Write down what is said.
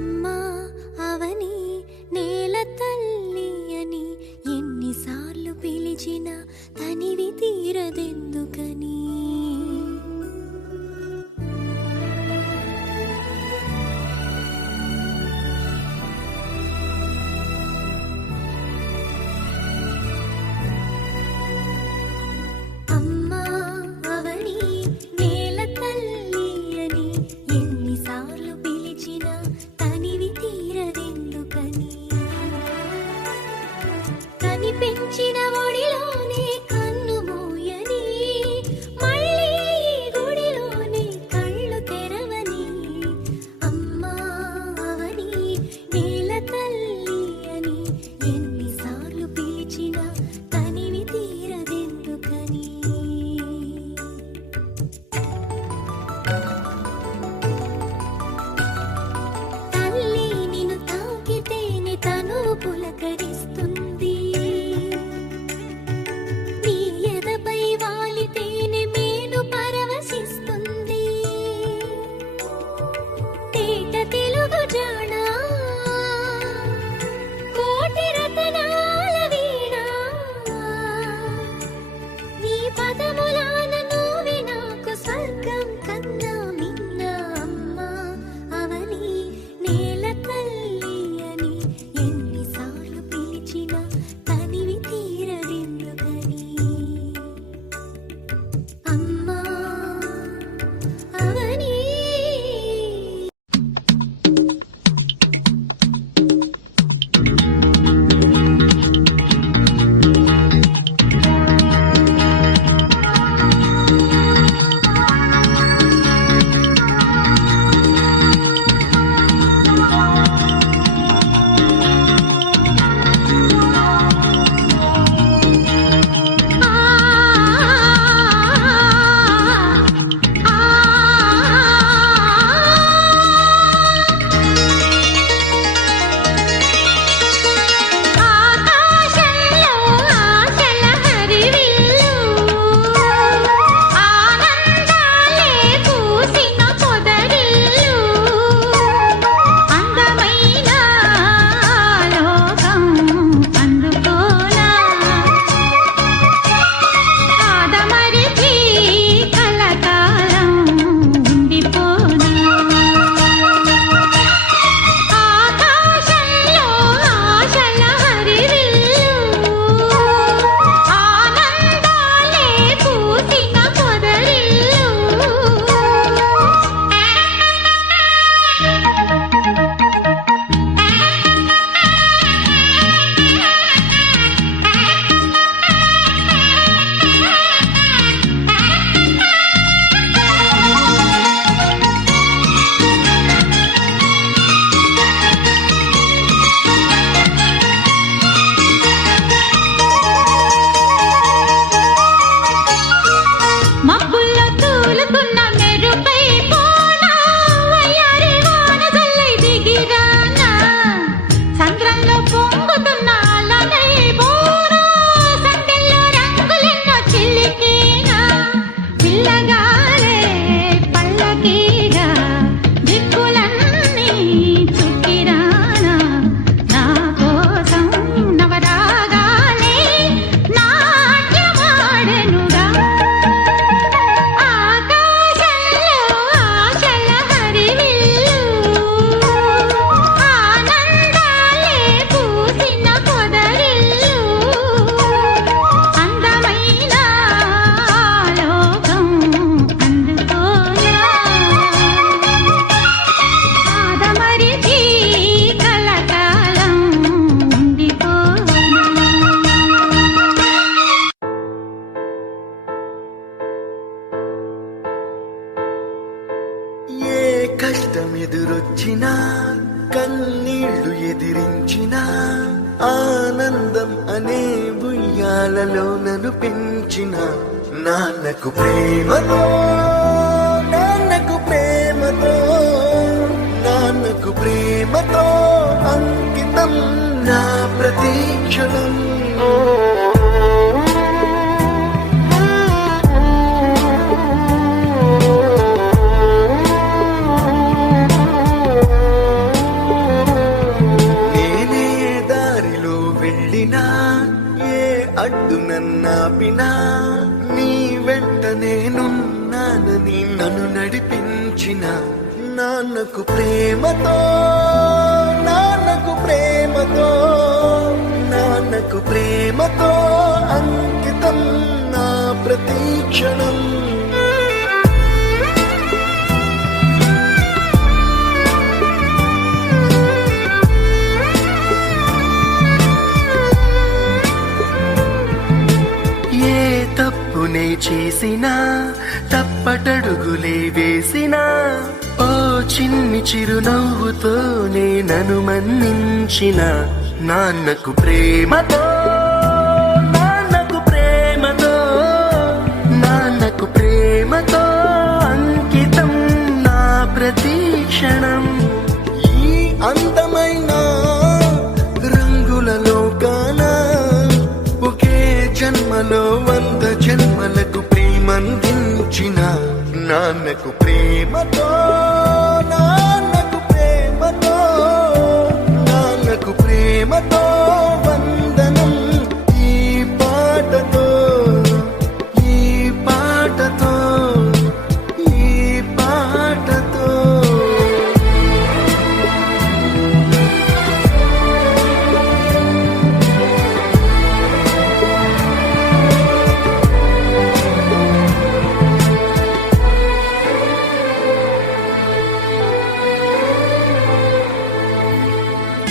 అమ్మా అవని నేల తల్లి అని ఎన్నిసార్లు పిలిచినా తనివి తీరదెందుకని. అమ్మా అవని నేల తల్లి అని ఎన్నిసార్లు పిలిచినా తనివి తీరదెందుకని. కని పెంచిన ఒడిలోనే కన్ను మూయని, మళ్ళీ గుడిలోనే కళ్ళు తెరవని. అమ్మా అవని నేల తల్లి అని ఎన్నిసార్లు పిలిచినా తనివి తీరదెందుకని. తల్లి నిన్ను తాకితేనే తనువు పులకరిస్తుంది, నీ ఎదపై వాలితేనే మేలు పరవశిస్తుంది. తేట తెలుగు జాణ కోటి రతనాల వీణ, నీ పదములాన నువ్వే నాకు స్వర్గం కన్నా మిన్న. అమ్మా అవని నేల తల్లి అని ఎన్నిసార్లు పిలిచినా తనివి తీరదెందుకని. అమ్మా అవని. ఆకాశంలో ఆశల హరివిల్లు, ఆనందాలే పూసిన పొదరిల్లు, అందమైన లోకం అందుకోలా. ఆదమరిచి కలకాలం ఉండిపోనా. ఆకాశంలో ఆశల హరివిల్లు, ఆనందాలే పూసిన పొదరిల్లు. మబ్బుల్లో తూలుకున్న మెరుపై పోనా, వయ్యారి వాన జల్లై దిగిరానా. సంద్రంలో పొంగుతున్న అలలై పోనా, సందెల్లో రంగులెన్నో చిలికేనా. పిల్లగాలే పల్లకీగా దిక్కులన్నీ చుట్టిరానా. నా కోసం నవరాగాలే నాట్యమాడెనుగా. ఆకాశంలో ఆశల హరివిల్లు, ఆనందాలే పూసిన పొదరిల్లు, అందమైన లోకం అందుకోలా. ఆదమరిచి కలకాలం ఉండిపోనా. ఏ కష్టం ఎదురొచ్చినా, కన్నీళ్లు ఎదిరించినా, ఆనందం అనే ఉయ్యాలలో నన్ను పెంచిన నాన్నకు ప్రేమతో, నాన్నకు ప్రేమతో, నాన్నకు ప్రేమతో అంకితం నా ప్రతీక్షణం. అమ్మకు ప్రేమతో, నాన్నకు ప్రేమతో, నాన్నకు ప్రేమతో అంకితం నా ప్రతీక్షణం. ఏ తప్పునే చేసినా, తప్పటడుగులే వేసినా, ఓ చిన్ని చిరునవ్వుతోనే నన్ను మన్నించిన నాన్నకు ప్రేమతో